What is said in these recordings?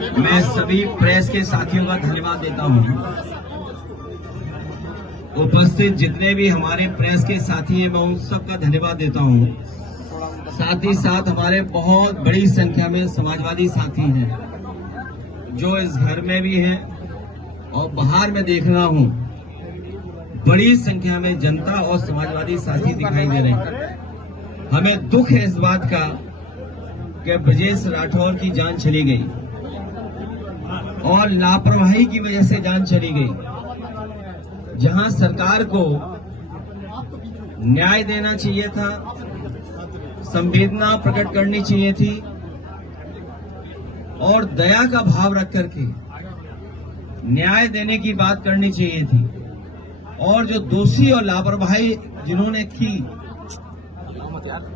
मैं सभी प्रेस के साथियों का धन्यवाद देता हूं। उपस्थित जितने भी हमारे प्रेस के साथी हैं, मैं उन सबका धन्यवाद देता हूं। साथ ही साथ हमारे बहुत बड़ी संख्या में समाजवादी साथी हैं जो इस घर में भी हैं और बाहर में देख रहा हूं बड़ी संख्या में जनता और समाजवादी साथी दिखाई दे रहे हैं। हमें दुख है इस बात का कि ब्रजेश राठौर की जान चली गई और लापरवाही की वजह से जान चली गई। जहां सरकार को न्याय देना चाहिए था, संवेदना प्रकट करनी चाहिए थी और दया का भाव रख करके न्याय देने की बात करनी चाहिए थी, और जो दोषी और लापरवाही जिन्होंने की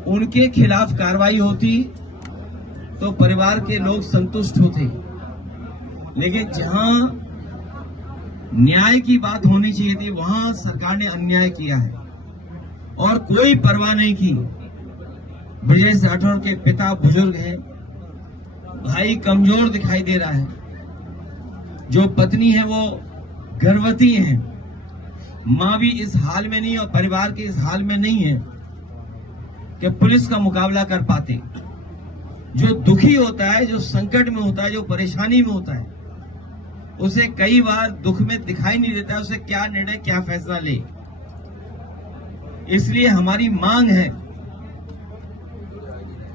उनके खिलाफ कार्रवाई होती तो परिवार के लोग संतुष्ट होते। लेकिन जहां न्याय की बात होनी चाहिए थी वहां सरकार ने अन्याय किया है और कोई परवाह नहीं की। ब्रजेश राठौर के पिता बुजुर्ग हैं, भाई कमजोर दिखाई दे रहा है, जो पत्नी है वो गर्भवती है, मां भी इस हाल में नहीं और परिवार के इस हाल में नहीं है कि पुलिस का मुकाबला कर पाते। जो दुखी होता है, जो संकट में होता है, जो परेशानी में होता है, उसे कई बार दुख में दिखाई नहीं देता है उसे क्या निर्णय क्या फैसला ले। इसलिए हमारी मांग है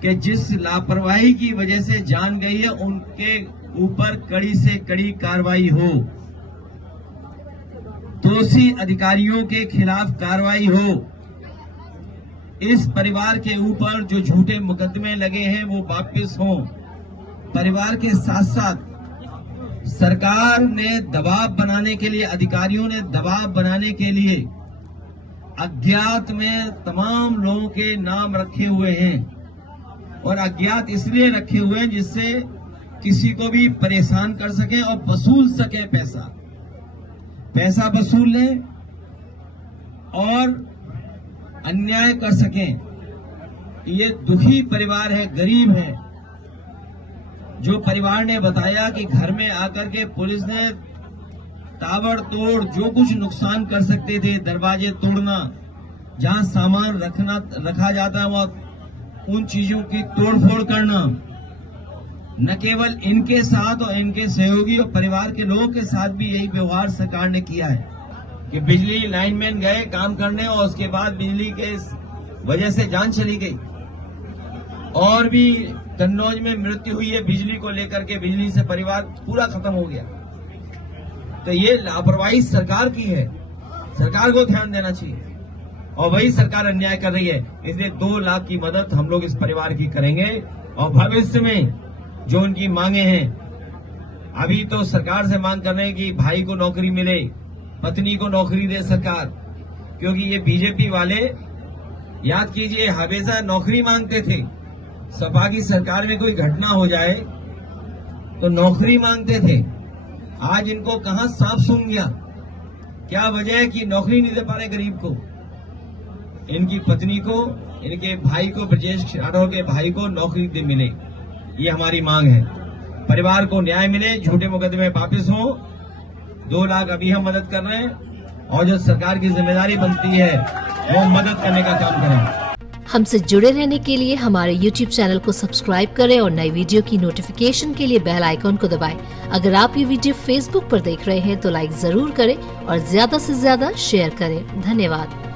कि जिस लापरवाही की वजह से जान गई है उनके ऊपर कड़ी से कड़ी कार्रवाई हो, दोषी अधिकारियों के खिलाफ कार्रवाई हो, इस परिवार के ऊपर जो झूठे मुकदमे लगे हैं वो वापस हों। परिवार के साथ साथ सरकार ने दबाव बनाने के लिए, अधिकारियों ने दबाव बनाने के लिए अज्ञात में तमाम लोगों के नाम रखे हुए हैं और अज्ञात इसलिए रखे हुए हैं जिससे किसी को भी परेशान कर सके और वसूल सके, पैसा वसूल लें और अन्याय कर सकें। ये दुखी परिवार है, गरीब है। जो परिवार ने बताया कि घर में आकर के पुलिस ने ताबड़तोड़ जो कुछ नुकसान कर सकते थे, दरवाजे तोड़ना, जहां सामान रखा जाता है वहां उन चीजों की तोड़फोड़ करना, न केवल इनके साथ और इनके सहयोगी और परिवार के लोगों के साथ भी यही व्यवहार सरकार ने किया है कि बिजली लाइनमैन गए काम करने और उसके बाद बिजली के वजह से जान चली गई। और भी कन्नौज में मृत्यु हुई है बिजली को लेकर के, बिजली से परिवार पूरा खत्म हो गया। तो ये लापरवाही सरकार की है, सरकार को ध्यान देना चाहिए और वही सरकार अन्याय कर रही है। इसलिए 2 लाख की मदद हम लोग इस परिवार की करेंगे और भविष्य में जो उनकी मांगे हैं, अभी तो सरकार से मांग कर रहे हैं कि भाई को नौकरी मिले, पत्नी को नौकरी दे सरकार, क्योंकि ये बीजेपी वाले याद कीजिए हमेशा नौकरी मांगते थे। सपा की सरकार में कोई घटना हो जाए तो नौकरी मांगते थे। आज इनको कहां सांप सूंघ गया, क्या वजह है कि नौकरी नहीं दे पा रहे गरीब को, इनकी पत्नी को, इनके भाई को, ब्रजेश राठौर के भाई को नौकरी दे मिले। ये हमारी मांग है, परिवार को न्याय मिले, झूठे मुकदमे वापस हो। 2 लाख अभी हम मदद कर रहे हैं और जो सरकार की जिम्मेदारी बनती है वो मदद करने का काम करें। हमसे जुड़े रहने के लिए हमारे YouTube चैनल को सब्सक्राइब करें और नई वीडियो की नोटिफिकेशन के लिए बेल आइकॉन को दबाएं। अगर आप ये वीडियो Facebook पर देख रहे हैं तो लाइक जरूर करें और ज्यादा से ज्यादा शेयर करें। धन्यवाद।